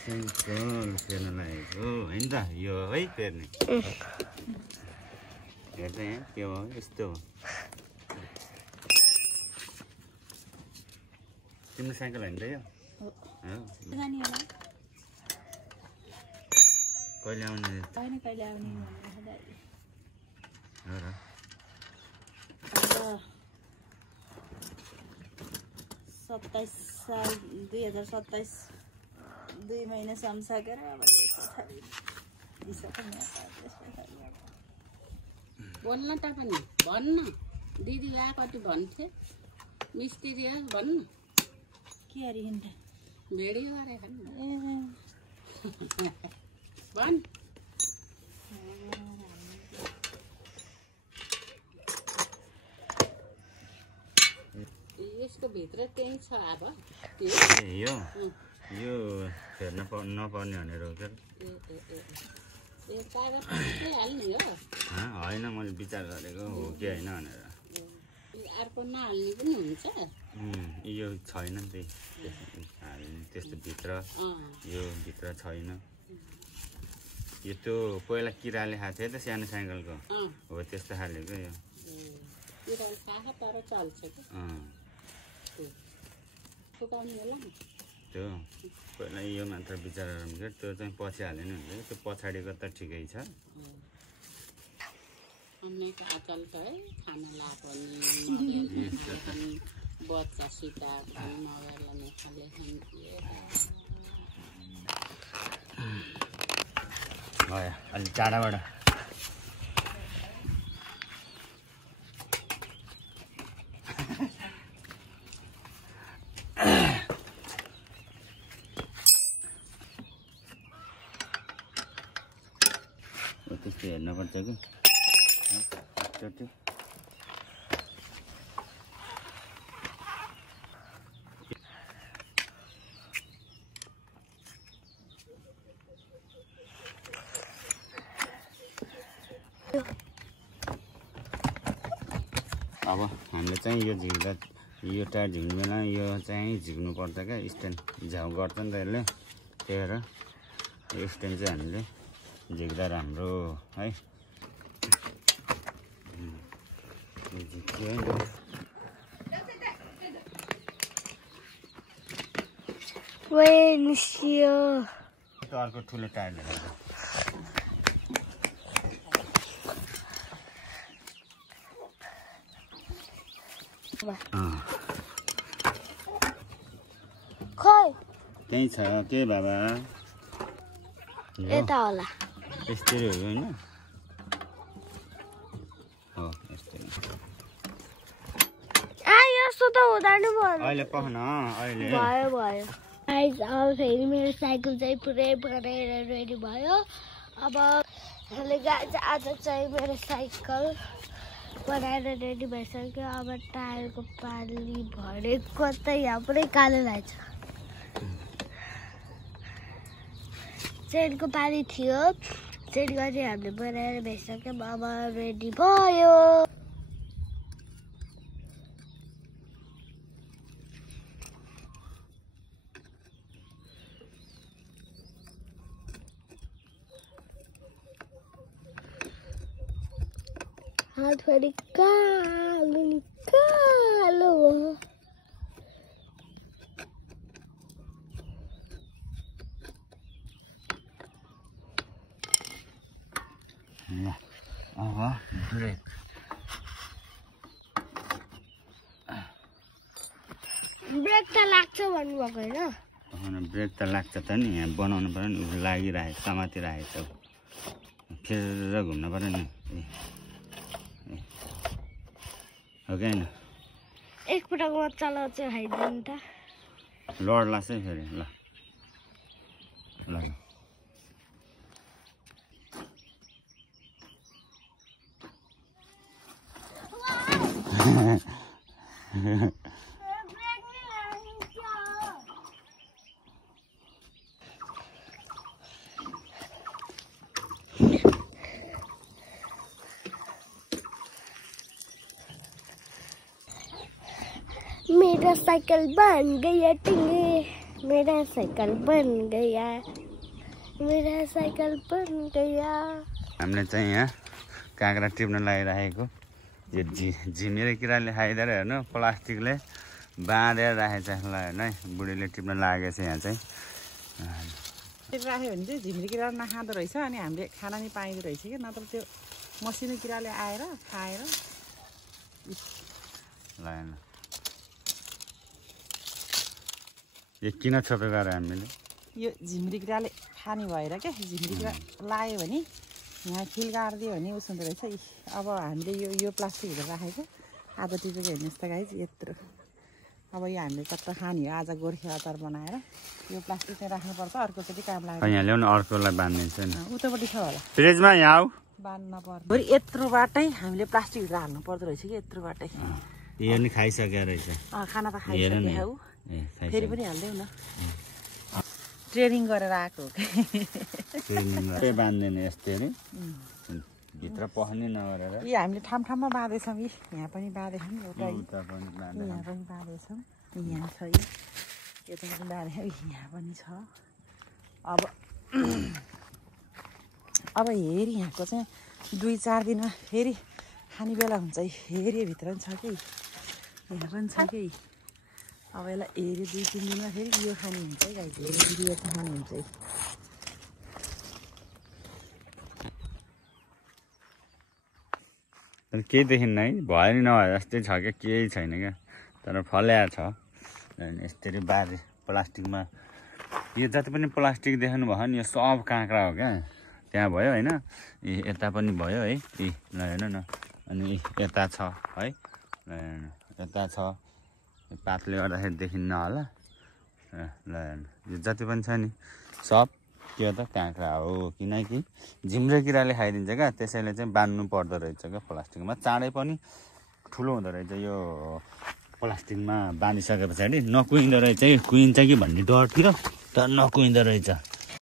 Cycle फेर्न लागेको होइन त यो है फेर्ने हेर्दा यहाँ के हो यस्तो हो तिम्रो साइकल होइन त यो कहिले आउने हो र 27 साल 2027 2 महिना सम्सकेर अब बोल्न त पनि भन्न दिदीलाई कति भन्थे मिस्त्री भन्नु के अरे हिँड्दा भेडियो गरे भन् यसको भित्र त्यही छ अब यो फेर्न नपर्ने भनेर हो क्या हाल्ने हो होइन मैले विचार गरेको हो कि होइन भनेर अर्को नहाल्ने पनि हुन्छ यो छैन नि त्यस्तो भित्र यो भित्र छैन यो त्यो पहिला किराले खाएको थियो त सानो साइकलको हो त्यस्तो खालेको यो तर चल्छ त्यो पहिला यो मात्र विचार गरौँ क्या त्यो चाहिँ पछि हाल्यो नि हुन्छ त्यो पछाडिको त ठिकै छ अचल छ है खाना लगाएको नि बच्चासित नगर्ने खाले अलि टाढाबाट त्यस्तो हेर्नुपर्छ कि अब हामीले चाहिँ यो झिक्दा यो टायर झिक्नु बेला यो चाहिँ झिक्नु पर्छ क्या स्ट्यान्ड झ्याउ गर्छ नि त यसले त्यही भएर यो स्ट्यान्ड चाहिँ हामीले झिक्दा राम्रो है अर्को ठुलो टायर लिएर त्यही छ के बाबा यता होला यस्तै हो होइन हो यस्तै यस्तो त हुँदैन अहिले पहन अहिले भयो गाइस अब फेरि मेरो साइकल चाहिँ पुरै बनाएर रेडी भयो अब आज चाहिँ मेरो साइकल बनाएर रेडी भइसक्यो अब टायरको पानी भरेको त यहाँ पुरै कालो लाग्छ चेनको पानी थियो चेन गरी हामीले बनाएर भइसक्यो अब रेडी भयो हात फेरि कालो कालो अब ब्रेक ब्रेक त लाग्छ भन्नुभएको होइन ब्रेक त लाग्छ त नि यहाँ बनाउनु पर्यो नि लागिरहेको समातिरहेको फेर घुम्नु पर्यो नि हो कि होइन एकपटकमा चलाउँछु खाइदिनु त लड लाग्छ है फेरि ल ल मेरा साइकिल बन गया टिंगे मेरा साइकल बन गया, मेरा साइकल बन गया। हामीले चाहिँ यहाँ काँक्रा टिप्न लागिराखेको यो झिमिरे किराले खाइदिएर हेर्नु प्लास्टिकले बाँधेर राखेको छ ल हेर्नु है बुढीले टिप्न लागेको छ यहाँ चाहिँ राख्यो भने चाहिँ झिमिरे किरा नखाँदो रहेछ अनि हामीले खाना नि पाइँदो रहेछ कि नत्र त्यो मसिनो किराले आएर खाएर ल हेर्नु यो किन छोपेको अरे हामीले यो झिमिरे किराले खाने भएर क्या झिमिरे किरा लाग्यो भने यहाँ खिल गाडिदियो भने उस हुँदो रहेछ। अब हामीले यो प्लास्टिकहरू राखेको आज टिपेको हेर्नु यस्तो गाई यत्रो अब यो हामीले कता खाने हो आज गोर्खे अचार बनाएर यो प्लास्टिक चाहिँ राख्नुपर्छ अर्कोचोटि काम लाग्छ यहाँ ल्याउनु अर्कोलाई बाँधिदिन्छ नि उतापट्टि छ होला फ्रिजमा यहाँ आऊ बाँध्न पर्छ फेरि यत्रोबाटै हामीले प्लास्टिकहरू हाल्नु पर्दो रहेछ कि यत्रोबाटै यो नि खाइसकेको रहेछ खाना त खाइसक्यो हौ फेरि पनि हालिदेऊ न ट्रेनिङ गरेर आएको हो बाँध्दैन यस्तै भित्र पस्ने नगरेर यो हामीले ठाउँमा बाँधेछौँ यी यहाँ पनि बाँधेछौँ एउटा यहाँ पनि बाँधेछौँ यहाँ छ यो पनि बाँधेछौँ यहाँ पनि छ। अब हेरी यहाँको चाहिँ 2-4 दिनमा फेरि खाने बेला हुन्छ हेरी भित्र पनि छ कि यहाँ पनि छ कि अब यसलाई हेरी 2-3 दिनमा फेरि यो खाने हुन्छ है गाई हेरी यो खाने हुन्छ है। केही देखिन्न है भयो नि नभए जस्तै छ क्या केही छैन क्या तर फल्या छ यसरी बाँधे प्लास्टिकमा यो जति पनि प्लास्टिक देख्नु भयो नि यो सब काँक्रा हो क्या त्यहाँ भयो होइन यता पनि भयो है ल हेर्नु न अनि यता छ है ल हेर्नु यता छ पातले गर्दाखेरि देखिन्न होला ल हेर्नु यो जति पनि छ नि सब त्यो त काँक्रा हो किनकि झिम्रे किराले खाइदिन्छ क्या त्यसैले चाहिँ बाँध्नु पर्दो रहेछ क्या प्लास्टिकमा चाँडै पनि ठुलो हुँदो रहेछ यो प्लास्टिकमा बाँधिसके पछाडि नकुहिँदो रहेछ कुहिन्छ कि भन्ने डर थियो तर नकुहिँदो रहेछ।